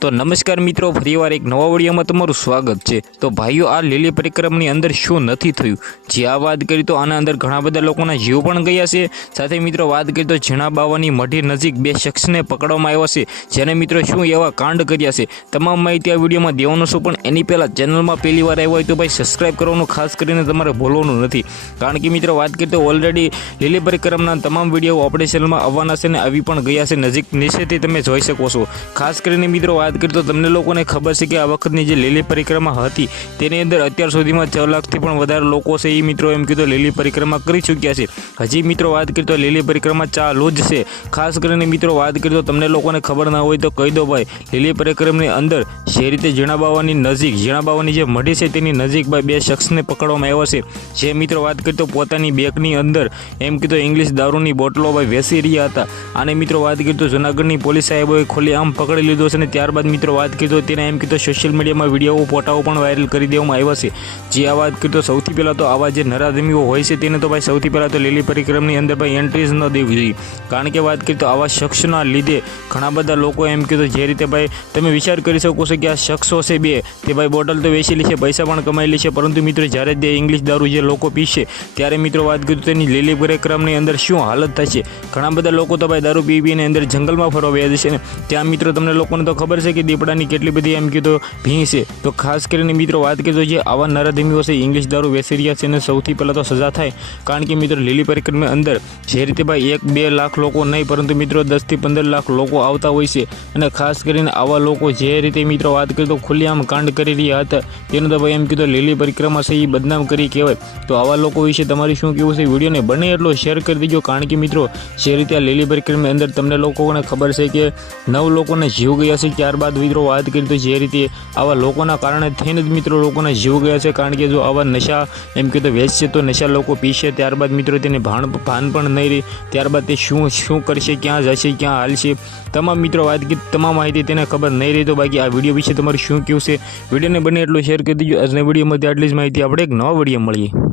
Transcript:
તો નમસ્કાર મિત્રો, ફરીવાર એક નવા વડિયામાં તમારું સ્વાગત છે. તો ભાઈઓ, આ લીલી પરિક્રમની અંદર શું નથી થયું? જે આ વાત કરી તો આના અંદર ઘણા બધા લોકોના જીવ પણ ગયા છે. સાથે મિત્રો, વાત કરી તો ઝીણા બાવાની મઢી નજીક બે શખ્સને પકડવામાં આવ્યા છે, જેને મિત્રો શું એવા કાંડ કર્યા છે? તમામ માહિતી આ વિડીયોમાં દેવાનો છું, પણ એની પહેલાં ચેનલમાં પહેલી વાર આવ્યો હોય તો ભાઈ સબસ્ક્રાઈબ કરવાનું ખાસ કરીને તમારે ભૂલવાનું નથી. કારણ કે મિત્રો, વાત કરી તો ઓલરેડી લીલી પરિક્રમના તમામ વીડિયો આપણે ચેનલમાં આવવાના છે ને આવી પણ ગયા છે. નજીક નીચેથી તમે જોઈ શકો છો. ખાસ કરીને મિત્રો વાત કરીએ તો તમને લોકોને ખબર છે કે આ વખતની જે લીલી પરિક્રમા હતી, તેની અંદર અત્યાર સુધીમાં છ લાખથી પણ વધારે લોકો છે એ મિત્રો એમ કીધું લીલી પરિક્રમા કરી ચૂક્યા છે. હજી મિત્રો વાત કરીએ તો લીલી પરિક્રમા ચાલુ જ છે. ખાસ કરીને મિત્રો વાત કરીએ તો તમને લોકોને ખબર ના હોય તો કહી દો ભાઈ, લીલી પરિક્રમની અંદર જે રીતે જીણાબાવાની નજીક જીણાબાવાની જે મઢી છે તેની નજીક ભાઈ બે શખ્સને પકડવામાં આવ્યો છે. જે મિત્રો વાત કરીએ તો પોતાની બેગની અંદર, એમ કીધું ઇંગ્લિશ દારૂની બોટલો ભાઈ વેસી રહ્યા હતા. અને મિત્રો વાત કરીએ તો જૂનાગઢની પોલીસ સાહેબોએ ખોલી આમ પકડી લીધો છે અને ત્યારબાદ મિત્રો વાત કરીએ તો તેને એમ કીધું સોશિયલ મીડિયામાં વીડિયો ફોટાઓ પણ વાયરલ કરી દેવામાં આવ્યા છે. જે આ વાત કરીએ તો સૌથી પહેલાં તો આવા જે નરાધમીઓ હોય છે તેને તો ભાઈ સૌથી પહેલાં તો લીલી પરિક્રમની અંદર ભાઈ એન્ટ્રી જ ન દેવી જોઈએ. કારણ કે વાત કરીએ તો આવા શખ્સના લીધે ઘણા બધા લોકો એમ કીધું જે રીતે ભાઈ તમે વિચાર કરી શકો છો કે આ શખ્સો છે બે, તે ભાઈ બોટલ તો વેચેલી છે, પૈસા પણ કમાઈ છે, પરંતુ મિત્રો જ્યારે તે ઇંગ્લિશ દારૂ જે લોકો પીશે, ત્યારે મિત્રો વાત તો તેની લીલી પરિક્રમની અંદર શું હાલત થશે ઘણા બધા લોકો તો ભાઈ દારૂ પી પીને અંદર જંગલમાં ફરવા વ્યા જશે ને, ત્યાં મિત્રો તમને લોકોને તો ખબર છે કે દીપડાની કેટલી બધી એમ કીધું ભીં છે. તો ખાસ કરીને મિત્રો વાત કરજો જે આવા નરાધમીઓ છે, ઇંગ્લિશ દારૂ વેચી રહ્યા છે એને સૌથી પહેલાં તો સજા થાય. કારણ કે મિત્રો લીલી પરિક્રમની અંદર જે રીતે ભાઈ એક, બે લાખ લોકો નહીં, પરંતુ મિત્રો દસથી પંદર લાખ લોકો આવતા હોય છે. અને ખાસ કરીને આવા લોકો જે રીતે મિત્રો વાત કરીએ તો ખુલ્લેઆમ કાંડ કરી રહ્યા હતા. તેનું તો ભાઈ એમ કીધું, લીલી પરિક્રમા છે એ બદનામ કરી કહેવાય. તો આવા લોકો વિશે તમારે શું કહેવું છે? વિડીયોને બને એટલો શેર કરી દેજો. કારણ કે મિત્રો, જે રીતે આ લીલી પરિક્રમની અંદર તમને લોકોને ખબર છે કે નવ લોકોને જીવ ગયા છે ત્યારબાદ મિત્રો વાત કરી તો જે રીતે આવા લોકોના કારણે થઈને જ મિત્રો લોકોના જીવ ગયા છે. કારણ કે જો આવા નશા, એમ કે તો વેચશે તો નશા લોકો પીશે. ત્યારબાદ મિત્રો તેને ભાન ભાન પણ નહીં રહે. ત્યારબાદ તે શું શું કરશે, ક્યાં જશે, ક્યાં હાલશે? તમામ મિત્રો વાત કરી તમામ માહિતી તેને ખબર નહીં રહી. તો બાકી આ વીડિયો વિશે તમારું શું કહેવું છે? વિડીયોને બને એટલું શેર કરી દીજો. આજના વિડીયોમાંથી આટલી જ માહિતી. આપણે એક નવા વીડિયો મળીએ.